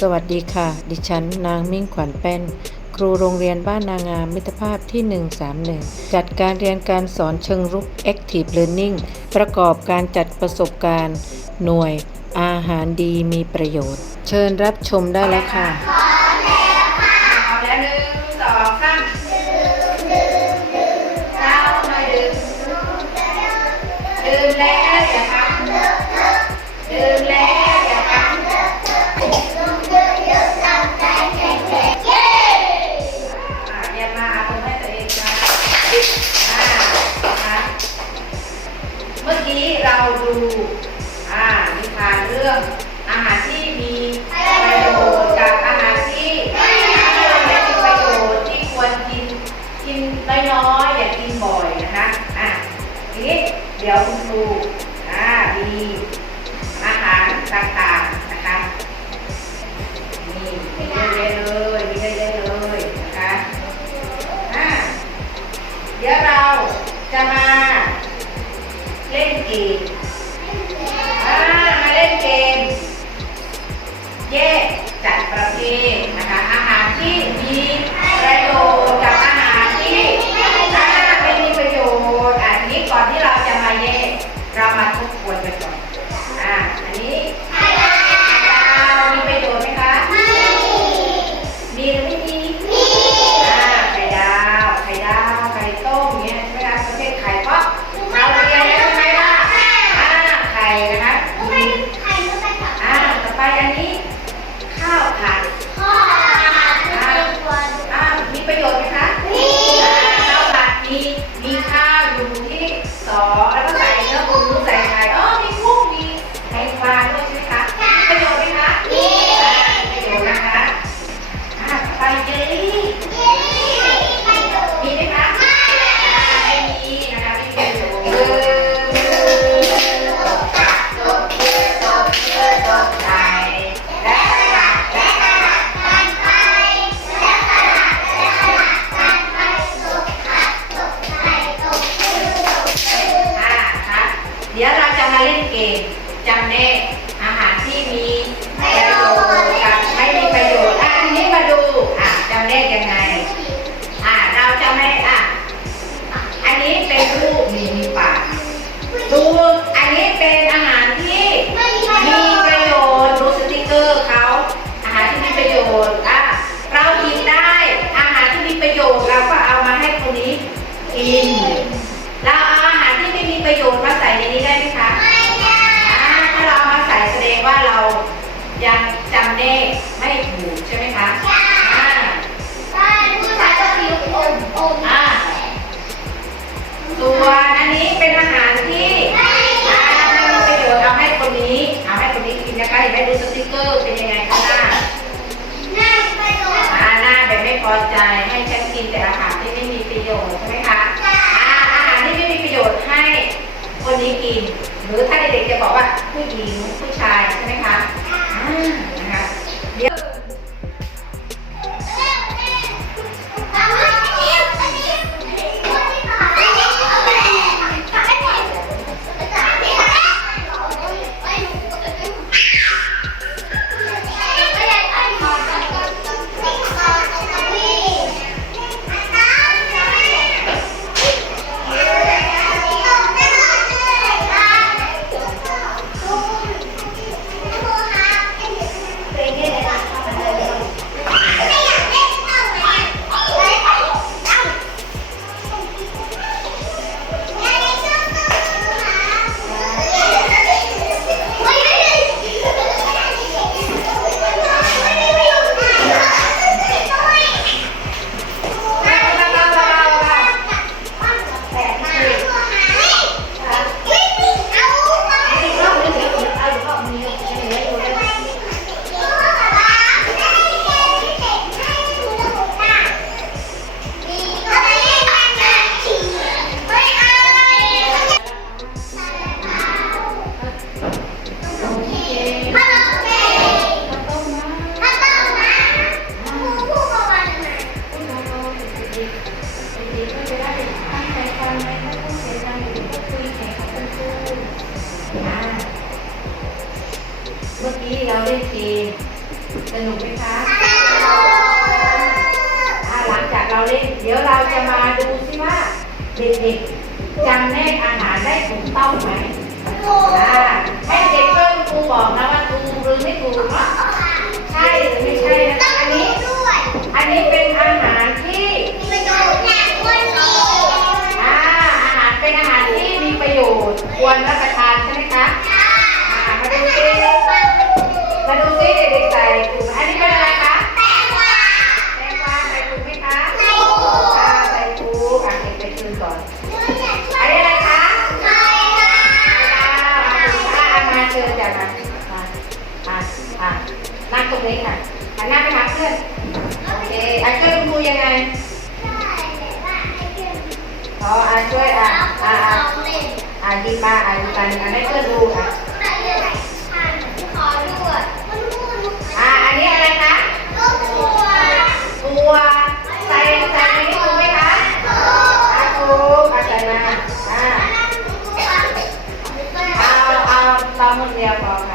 สวัสดีค่ะ ดิฉัน นางมิ่งขวัญแป้น ครูโรงเรียนบ้านนางามมิตรภาพที่ 131 จัดการเรียนการสอนเชิงรุก Active Learning ประกอบการจัดประสบการณ์ หน่วยอาหารดีมีประโยชน์ เชิญรับชมได้แล้วค่ะ เราดู อ่านิทานเรื่องอาหารที่มีประโยชน์กับอาหารที่ไม่มีประโยชน์ที่ควรกินกินน้อยๆอย่ากินบ่อยนะคะ อะทีนี้เดี๋ยวคุณครู แยกจัดประเภทนะคะอาหารที่มีประโยชน์ กิน เราเอาอาหารที่ไม่มีประโยชน์มาใส่ในนี้ได้ไหมคะอ่าถ้าเราเอามาใส่แสดงว่าเรายังจำแนกไม่ถูกใช่ไหมคะอ่าอ่าส่วนอันนี้เป็นอาหารที่อ่าไม่มีประโยชน์เอาให้คนนี้เอาให้คนนี้กินนะคะเห็นไหมดูสติกเกอร์เป็นยังไงคะหน้าอ่าหน้าแบบไม่พอใจให้ หรือถ้าเด็กๆจะบอกว่าผู้หญิงผู้ชายใช่ไหมคะอ่านะคะ เราได้กินสนุกไหมคะหลังจากเราเล่น เดี๋ยวเราจะมาดูซิว่าเด็กๆจำแนกอาหารได้ถูกต้องไหมให้เด็กช่วยครูบอกนะว่าถูกหรือไม่ถูกเนาะใช่หรือไม่ใช่นะ ชิมอนอัอะไรคะไข่ดาวมาอามาเชิญจ้ะมามามามานั่งตรงนี้ค่ะหันหน้าไปหาเพื่อนโอเคอะช่วยคุณครูยังไงขออ่ช่วยอ่อ่อะอะดีมาอะดีมาอ่ให้เพื่อนดูค่ะอะอันนี้อะไรคะตัว a mulher agora.